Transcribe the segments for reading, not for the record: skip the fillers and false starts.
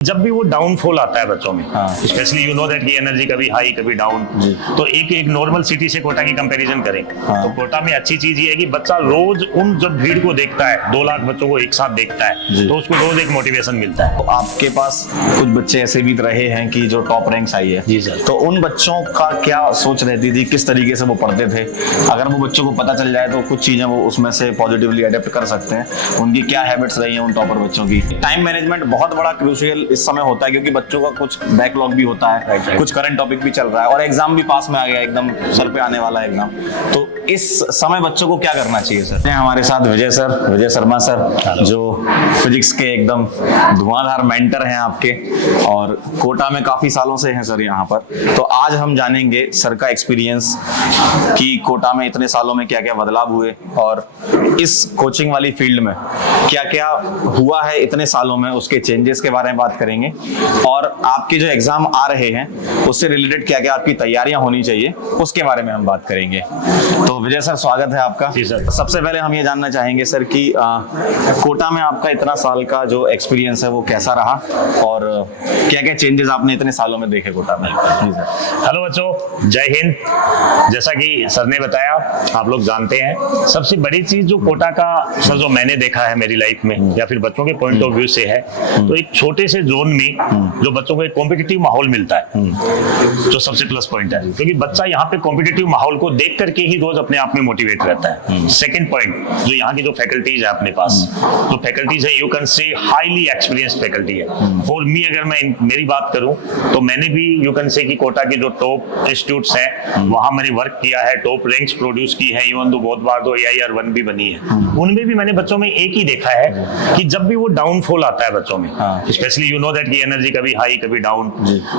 जब भी वो डाउनफॉल आता है बच्चों में, हाँ। स्पेशली यू नो दैट की एनर्जी कभी हाई कभी डाउन, तो एक नॉर्मल सिटी से कोटा की कंपैरिजन करें, हाँ। तो कोटा में अच्छी चीज ये है कि बच्चा रोज उन जब भीड़ को देखता है, 2 लाख बच्चों को एक साथ देखता है, तो उसको रोज एक मोटिवेशन मिलता है। तो आपके पास कुछ बच्चे ऐसे भी रहे हैं कि जो टॉप रैंक्स आई है जी सर। तो उन बच्चों का क्या सोच रहती थी, किस तरीके से वो पढ़ते थे? अगर वो बच्चों को पता चल जाए तो कुछ चीजें वो उसमें से पॉजिटिवली अडेप्ट कर सकते हैं। उनकी क्या हैबिट्स रही हैं उन टॉपर बच्चों की? टाइम मैनेजमेंट बहुत बड़ा क्रूशियल इस समय होता है, क्योंकि बच्चों का कुछ बैकलॉग भी होता है, कुछ करंट टॉपिक भी चल रहा है और एग्जाम भी पास में आ गया, एकदम सर पे आने वाला है एग्जाम। तो इस समय बच्चों को क्या करना चाहिए सर? हमारे साथ विजय शर्मा सर, जो फिजिक्स के एकदम धुआंधार मेंटर हैं आपके और कोटा में काफी सालों से हैं सर यहाँ पर। तो आज हम जानेंगे सर का एक्सपीरियंस कि कोटा में इतने सालों में क्या क्या बदलाव हुए और इस कोचिंग वाली फील्ड में क्या क्या हुआ है इतने सालों में, उसके चेंजेस के बारे में बात करेंगे और आपके जो एग्जाम आ रहे हैं उससे रिलेटेड क्या क्या आपकी तैयारियां होनी चाहिए उसके बारे में हम बात करेंगे। तो विजय सर, स्वागत है आपका। जी सर। सबसे पहले हम ये जानना चाहेंगे सर कि कोटा में आपका इतना साल का जो एक्सपीरियंस है वो कैसा रहा और क्या क्या चेंजेस आपने इतने सालों में देखे कोटा में? जी सर। हेलो बच्चों, जय हिंद। जैसा कि सर ने बताया, आप लोग जानते हैं सबसे बड़ी चीज जो कोटा का सर जो मैंने देखा है मेरी लाइफ में या फिर बच्चों के पॉइंट ऑफ व्यू से है, तो एक छोटे से जोन में जो बच्चों को एक कॉम्पिटिटिव माहौल मिलता है, जो सबसे प्लस पॉइंट है, क्योंकि बच्चा यहाँ पे कॉम्पिटिटिव माहौल को देख करके ही रोज अपने आप में मोटिवेट रहता है। सेकंड पॉइंट, जो यहाँ की जो फैकल्टीज है अपने पास, जो फैकल्टीज है, you can say highly experienced faculty है। और मी अगर मैं मेरी बात करूं तो मैंने भी यू कैन से कि कोटा के जो टॉप इंस्टीट्यूट्स हैं वहां मैंने वर्क किया है, टॉप रैंक्स प्रोड्यूस की है, इवन तो बहुत बार तो AIR 1 भी बनी है। उनमें भी मैंने बच्चों में एक ही देखा है कि जब भी वो डाउनफॉल आता है बच्चों में, स्पेशली यू नो दैट की एनर्जी कभी हाई कभी डाउन,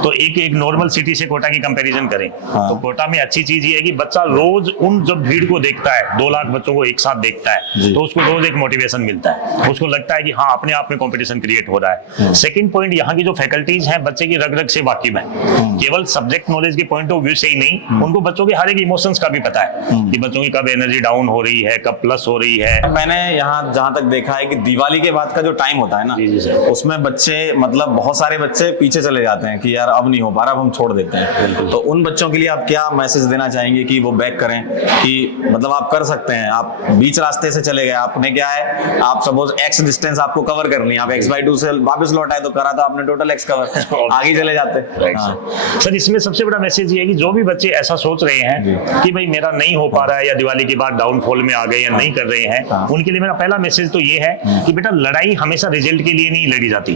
तो एक नॉर्मल सिटी से कोटा की कंपैरिजन करें, तो कोटा में अच्छी चीज ये है कि बच्चा रोज उन जब भीड़ को देखता है, 2 लाख बच्चों को एक साथ देखता है, तो उसको रोज एक मोटिवेशन मिलता है, उसको लगता है कि हाँ अपने आप में कंपटीशन क्रिएट हो रहा है। सेकंड पॉइंट, यहाँ की जो फैकल्टीज हैं बच्चे की रग रग से वाकिफ है, केवल सब्जेक्ट नॉलेज के पॉइंट ऑफ व्यू से ही नहीं, उनको बच्चों के हर एक इमोशंस का भी पता है कि बच्चों की कब एनर्जी डाउन हो रही है, कब प्लस हो रही है। मैंने यहाँ जहाँ तक देखा है कि दिवाली के बाद का जो टाइम होता है ना, जी सर, उसमें बच्चे मतलब बहुत सारे बच्चे पीछे चले जाते हैं कि यार अब नहीं हो पा रहा, अब हम छोड़ देते हैं। तो उन बच्चों के लिए आप क्या मैसेज देना चाहेंगे कि वो बैक करें, कि मतलब आप कर सकते हैं, आप बीच रास्ते से चले गए, आपने क्या है, आप सपोज x डिस्टेंस आपको कवर करनी है, आप x/2 से वापस लौट आए तो करा था आपने टोटल x कवर, आगे चले जाते। सर इसमें सबसे बड़ा मैसेज ये है कि जो भी बच्चे ऐसा सोच रहे हैं कि भाई मेरा नहीं हो पा रहा है या दिवाली के बाद डाउनफॉल में आ गए या नहीं कर रहे हैं, उनके लिए मेरा पहला मैसेज तो ये है कि बेटा लड़ाई हमेशा रिजल्ट के लिए नहीं लड़ी जाती,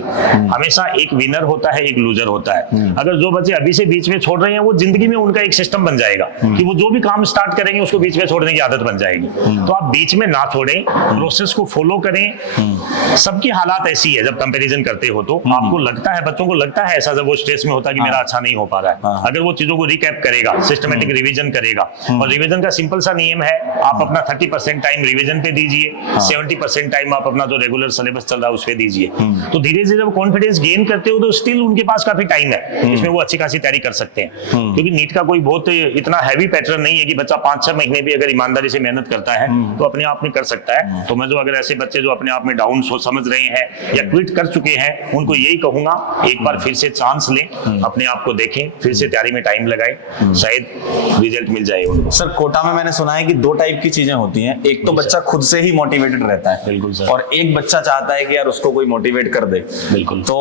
हमेशा एक विनर होता है एक लूजर होता है। अगर जो बच्चे अभी से बीच में छोड़ रहे हैं वो जिंदगी में उनका एक सिस्टम बन जाएगा कि वो जो भी काम स्टार्ट करेंगे उसको बीच में छोड़ने की आदत बन जाएगी। तो आप बीच में ना छोड़ें, प्रोसेस को फॉलो करें। सबकी हालात ऐसी है, जब कंपैरिजन करते हो तो आपको लगता है, बच्चों को लगता है ऐसा जब वो स्ट्रेस में होता है कि मेरा अच्छा नहीं हो पा रहा है, अगर वो चीजों को रिकैप करेगा, सिस्टमेटिक रिवीजन करेगा, और रिवीजन का सिंपल सा नियम है, आप अपना 30% टाइम रिवीजन पे दीजिए, 70% टाइम आप अपना जो रेगुलर सिलेबस चल रहा है उस पे दीजिए। तो धीरे धीरे जब कॉन्फिडेंस गेन करते हो तो स्टिल उनके पास काफी टाइम है, इसमें वो अच्छी खासी तैयारी कर सकते हैं, क्योंकि नीट का कोई बहुत इतना हैवी पैटर्न नहीं है कि बच्चा 5-6 महीने भी अगर ईमानदारी से मेहनत करता है तो अपने आप में कर सकता है। तो मैं जो अगर ऐसे बच्चे जो अपने आप में डाउन समझ रहे हैं या क्विट कर चुके हैं, उनको यही कहूंगा, एक बार फिर से चांस लें, अपने आप को देखें, फिर से तैयारी में टाइम लगाएं, शायद रिजल्ट मिल जाए उनको। सर कोटा में मैंने सुना है कि 2 टाइप की चीजें होती हैं, एक तो बच्चा खुद से ही मोटिवेटेड रहता है, बिल्कुल सर, और एक बच्चा चाहता है कि यार उसको कोई मोटिवेट कर दे। बिल्कुल। तो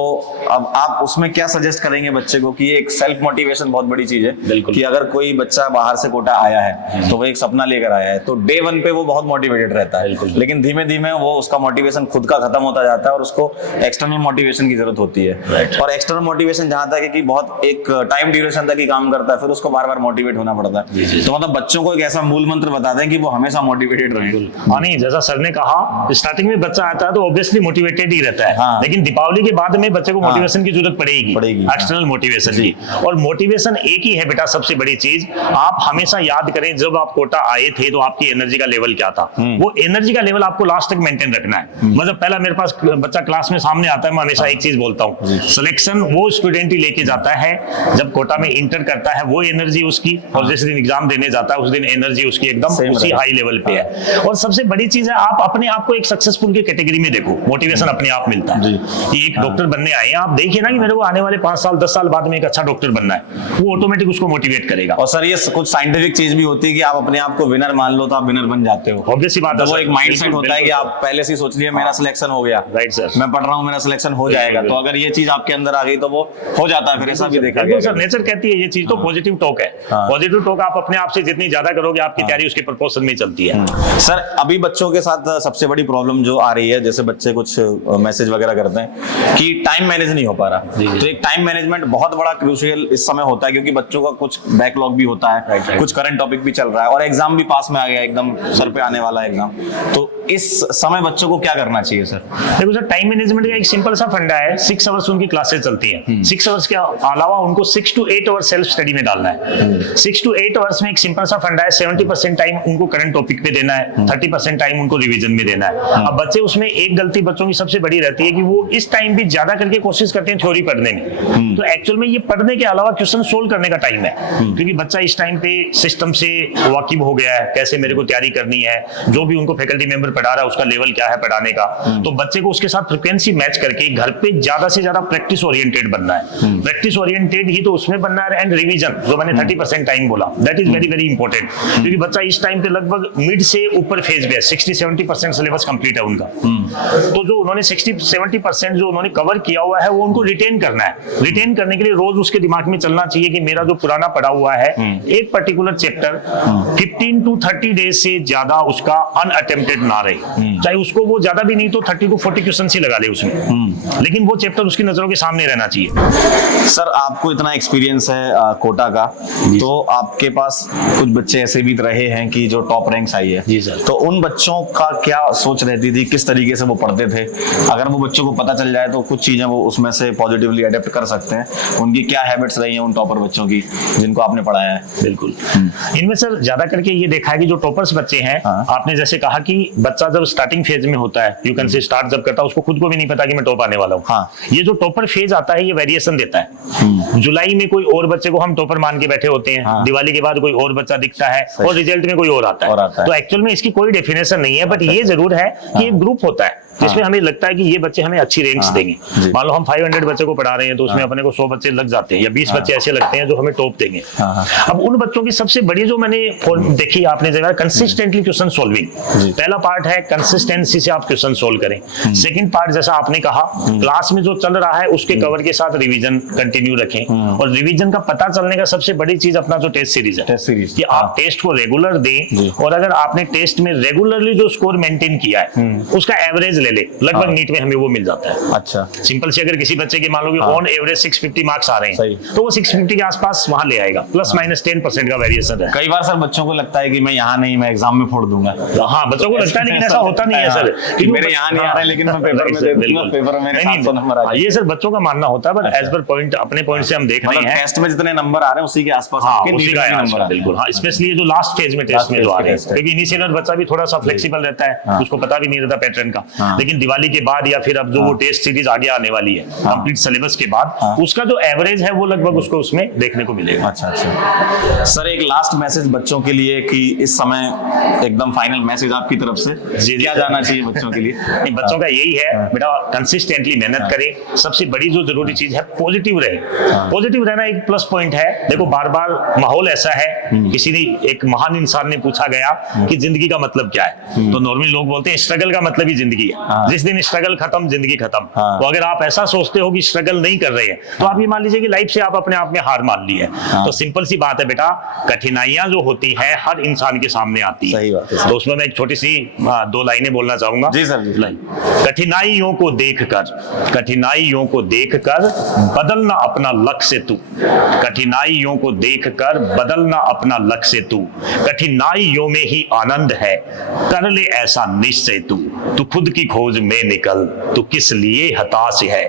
अब आप उसमें क्या सजेस्ट करेंगे बच्चे को कि एक सेल्फ मोटिवेशन बहुत बड़ी चीज है, बिल्कुल, कि अगर कोई बच्चा बाहर से कोटा आया है तो वो एक सपना लेकर आया है, तो डे 1 पे वो बहुत मोटिवेटेड रहता है, लेकिन धीमे धीमे वो उसका मोटिवेशन खुद का खत्म होता जाता है और उसको एक्सटर्नल मोटिवेशन की जरूरत होती है। और एक्सटर्नल मोटिवेशन जहां तक है कि बहुत एक टाइम ड्यूरेशन तक ही काम करता है, फिर उसको बार बार मोटिवेट होना पड़ता है। तो मतलब बच्चों को एक ऐसा मूल मंत्र बता दें कि वो हमेशा मोटिवेटेड रहे। हाँ नहीं, जैसा सर ने कहा, स्टार्टिंग में बच्चा आता है तो ऑब्वियसली मोटिवेटेड ही रहता है, लेकिन दीपावली के बाद में बच्चे को मोटिवेशन की जरूरत पड़ेगी, एक्सटर्नल मोटिवेशन की। और मोटिवेशन एक ही है बेटा, सबसे बड़ी चीज आप हमेशा याद करें, जब आप कोटा आए थे तो आपकी एनर्जी का लेवल क्या था, वो एनर्जी का लेवल आपको लास्ट तक मेंटेन रखना है। मतलब पहला मेरे पास बच्चा क्लास में सामने आता है, मैं हमेशा एक चीज बोलता हूँ, सिलेक्शन वो स्टूडेंट ही लेके जाता है जब कोटा में इंटर करता है, वो एनर्जी उसकी, और जिस दिन एग्जाम देने जाता है उस दिन एनर्जी उसकी एकदम उसी हाई लेवल पे है। और सबसे बड़ी चीज है, आप अपने आप को एक सक्सेसफुल की कैटेगरी में देखो, मोटिवेशन अपने आप मिलता है। कि एक डॉक्टर बनने आए हैं, आप देखिए ना कि मेरे को आने वाले 5 साल 10 साल बाद में एक अच्छा डॉक्टर बनना है, वो ऑटोमेटिक उसको मोटिवेट करेगा। और सर ये कुछ साइंटिफिक चीज भी होती है कि आप अपने आप को विनर मान लो तो आप विनर बन जाते हो। ऑब्वियस सी बात है, वो एक माइंडसेट होता है कि आप पहले से ही सोच लिए मेरा सिलेक्शन हो गया, राइट सर, मैं पढ़ रहा हूँ मेरा सिलेक्शन हो जाएगा। तो अगर ये चीज आपके अंदर आ गई तो वो हो जाता है, फिर ऐसा भी देखा गया सर। नेचर कहती है ये चीज तो पॉजिटिव टॉक है। पॉजिटिव टॉक आप अपने आप से जितनी ज्यादा करोगे आपकी तैयारी उसके प्रोपोर्शन में चलती है। सर अभी बच्चों के साथ सबसे बड़ी प्रॉब्लम जो आ रही है, जैसे बच्चे कुछ मैसेज वगैरह करते हैं कि टाइम मैनेज नहीं हो पा रहा, तो एक टाइम मैनेजमेंट बहुत बड़ा क्रूशियल इस समय होता है, क्योंकि बच्चों का कुछ बैकलॉग भी होता है, कुछ करंट टॉपिक भी चल रहा है और एग्जाम भी पास में आ गया, एकदम सर पे आने वाला एग्जाम। तो इस समय बच्चों को क्या करना चाहिए सर? देखो सर, टाइम मैनेजमेंट का एक सिंपल सा फंडा है। 6 आवर्स उनकी क्लासेस चलती हैं, 6 आवर्स के अलावा उनको 6 to 8 आवर्स सेल्फ स्टडी में डालना है। 6 to 8 आवर्स में एक सिंपल सा फंडा है, 70% टाइम उनको करंट टॉपिक पे देना है, 30% टाइम उनको रिवीजन में देना है। अब बच्चे उसमें एक गलती बच्चों की सबसे बड़ी रहती है कि वो इस टाइम भी ज्यादा करके कोशिश करते हैं थ्योरी पढ़ने में, तो एक्चुअल में ये पढ़ने के अलावा क्वेश्चन सोल्व करने का टाइम है, क्योंकि बच्चा इस टाइम पे सिस्टम से वाकिफ हो गया है, कैसे मेरे को तैयारी करनी है, जो भी उनको फैकल्टी मेंबर पढ़ा रहा है उसका लेवल क्या है पढ़ाने का। तो बच्चे को उसके साथ फ्रीक्वेंसी मैच करके घर पे ज्यादा से ज्यादा प्रैक्टिस ओरिएंटेड बनना है। प्रैक्टिस ओरिएंटेड ही तो उसमें बनना है, एंड रिवीजन जो मैंने 30% टाइम बोला, that is very very important, क्योंकि बच्चा इस टाइम पे लगभग मिड से ऊपर फेज पे है, 60-70% सिलेबस कंप्लीट है उनका। तो जो उन्होंने 60-70% जो उन्होंने कवर किया हुआ है वो उनको रिटेन करना है। रिटेन करने के लिए रोज उसके दिमाग में चलना चाहिए कि मेरा जो पुराना पढ़ा हुआ है एक पर्टिकुलर चैप्टर 15 to 30 डेज से ज्यादा उसका अनअटेम्प्टेड ना रहे, चाहे उसको वो ज्यादा भी नहीं तो 30 to 40 क्वेश्चन ही लगा ले उसमें, लेकिन वो चैप्टर उसकी नजरों के सामने रहना चाहिए। सर आपको इतना एक्सपीरियंस है कोटा का, तो आपके पास कुछ बच्चे ऐसे भी रहे हैं कि जो टॉप रैंक्स आई है जी सर, तो उन बच्चों का क्या सोच रहती थी, किस तरीके से वो पढ़ते थे? अगर वो बच्चों को पता चल जाए तो कुछ चीजें वो उसमें से पॉजिटिवली अडेप्ट कर सकते हैं, उनकी क्या हैबिट्स रही हैं उन टॉपर बच्चों की जिनको आपने पढ़ाया है? बिल्कुल, इनमें सर ज्यादा करके ये देखा है कि जो टॉपर्स बच्चे हैं, आपने जैसे कहा कि बच्चा जब स्टार्टिंग फेज में होता है, यू कैन से स्टार्ट जब करता है, उसको खुद को भी नहीं पता कि मैं टॉप आने वाला हूँ। ये जो टॉपर फेज आता है ये वेरिएशन देता है। जुलाई में कोई और बच्चे को हम टॉपर मान के बैठे होते हैं, दिवाली के बाद कोई और बच्चा दिखता है और रिजल्ट में कोई और आता है। तो एक्चुअल में इसकी कोई डेफिनेशन नहीं है, बट ये जरूर है कि एक ग्रुप होता है जिसमें हमें लगता है कि ये बच्चे हमें अच्छी रैंक्स देंगे। मान लो हम 500 बच्चे को पढ़ा रहे हैं तो उसमें अपने को 100 बच्चे लग जाते हैं या 20 बच्चे ऐसे लगते हैं जो हमें टॉप देंगे। अब उन बच्चों की सबसे बड़ी जो मैंने देखी आपने जगह कंसिस्टेंटली क्वेश्चन सॉल्विंग, पहला पार्ट है कंसिस्टेंसी से आप क्वेश्चन सोल्व करें। सेकंड पार्ट जैसा आपने कहा क्लास में जो चल रहा है उसके कवर के साथ रिवीजन कंटिन्यू रखें, और रिवीजन का पता चलने का सबसे बड़ी चीज अपना जो टेस्ट सीरीज है, कि आप टेस्ट को रेगुलर दें, और अगर आपने टेस्ट में रेगुलरली जो स्कोर मेंटेन किया है उसका एवरेज ले ले, लगभग नीट में हमें वो मिल जाता है। अच्छा, सिंपल से अगर किसी बच्चे के मान लो कि ऑन एवरेज 650 मार्क्स आ रहे हैं तो वो 650 के आसपास वहां ले आएगा, प्लस माइनस 10% का वेरिएशन है। कई बार सर बच्चों को लगता है कि मैं यहाँ नहीं, मैं एग्जाम में फोड़ दूंगा। हाँ, बच्चों को लगता है, लेकिन ऐसा होता नहीं है सर, कि मेरे यहाँ नहीं आ रहा है लेकिन मैं पेपर में दे दूंगा, पेपर में मेरे 700 नंबर आ जाएंगे। ये सर बच्चों का मानना होता है, बट एज पर पॉइंट अपने पॉइंट से हम देख रहे हैं टेस्ट में जितने नंबर आ रहे हैं उसी के आसपास आपके उसी का नंबर है। बिल्कुल, हाँ, स्पेशली ये जो लास्ट फेज में टेस्ट में जो आ रहे हैं, क्योंकि इनिशियल बच्चा भी थोड़ा सा फ्लेक्सिबल रहता है, उसको पता भी नहीं रहता पैटर्न का, लेकिन दिवाली के बाद या फिर अब जो वो टेस्ट सीरीज आगे आने वाली है कंप्लीट सिलेबस के बाद, उसका जो एवरेज है वो लगभग उसको उसमें देखने को मिलेगा। अच्छा सर, एक लास्ट मैसेज बच्चों के लिए कि इस समय एकदम फाइनल मैसेज आपकी तरफ से क्या जाना चाहिए बच्चों के लिए? बच्चों का यही है बेटा, कंसिस्टेंटली मेहनत करें। सबसे बड़ी जो जरूरी चीज है पॉजिटिव रहे, पॉजिटिव रहना एक प्लस पॉइंट है। देखो बार बार माहौल ऐसा है, किसी ने एक महान इंसान ने पूछा गया कि जिंदगी का मतलब क्या है, तो नॉर्मली लोग बोलते हैं स्ट्रगल का मतलब ही जिंदगी है, जिस दिन स्ट्रगल खत्म जिंदगी खत्म। तो अगर आप ऐसा सोचते हो कि स्ट्रगल नहीं कर रहे हैं तो आप ये मान लीजिए कि लाइफ से आप अपने आप में हार मान ली है। तो सिंपल सी बात है बेटा, कठिनाइयां जो होती है हर इंसान के सामने आती है। तो उसमें मैं एक छोटी सी 2 लाइनें बोलना चाहूंगा। जी सर। कठिनाइयों को देखकर, कठिनाइयों को देखकर बदलना अपना लक्ष्य तू, कठिनाइयों को देखकर बदलना अपना लक्ष्य तू, कठिनाइयों में ही आनंद है, कर ले ऐसा निश्चय तू, तू खुद की खोज में निकल, तू किस लिए हताश है,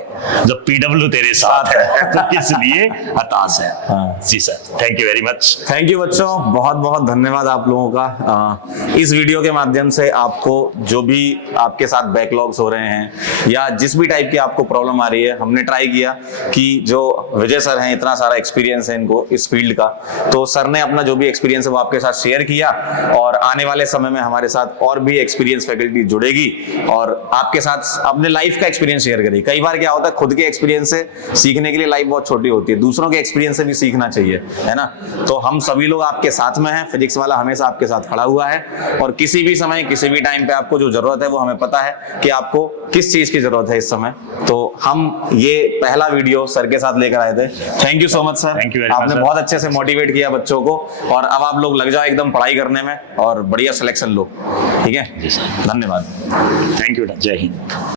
जब पीडब्ल्यू तेरे साथ है तो किस लिए हताश है। जी sir, thank you very much. Thank you बच्चों, बहुत बहुत धन्यवाद आप लोगों का। इस वीडियो के माध्यम से आपको जो भी आपके साथ बैकलॉग्स हो रहे हैं या जिस भी टाइप की आपको प्रॉब्लम आ रही है, हमने ट्राई किया कि जो विजय सर हैं, इतना सारा एक्सपीरियंस है इनको इस फील्ड का, तो सर ने अपना जो भी एक्सपीरियंस है वो आपके साथ शेयर किया, और आने वाले समय में हमारे साथ और भी एक्सपीरियंस फैकल्टी जुड़ेगी ली और आपके साथ अपने लाइफ का एक्सपीरियंस शेयर करी। कई बार क्या होता है, खुद के एक्सपीरियंस से सीखने के लिए लाइफ बहुत छोटी होती है, दूसरों के एक्सपीरियंस से भी सीखना चाहिए, है ना। तो हम सभी लोग आपके साथ में हैं, फिजिक्स वाला हमेशा आपके साथ खड़ा हुआ है और किसी भी समय किसी भी टाइम पे आपको जो जरूरत है वो हमें पता है कि आपको किस चीज की जरूरत है इस समय। तो हम ये पहला वीडियो सर के साथ लेकर आए थे। Thank you so much sir, Thank you very much, आपने sir. बहुत अच्छे से मोटिवेट किया बच्चों को और अब आप लोग लग जाओ एकदम पढ़ाई करने में और बढ़िया सिलेक्शन लो, ठीक है। जी सर। धन्यवाद। थैंक यू, जय हिंद।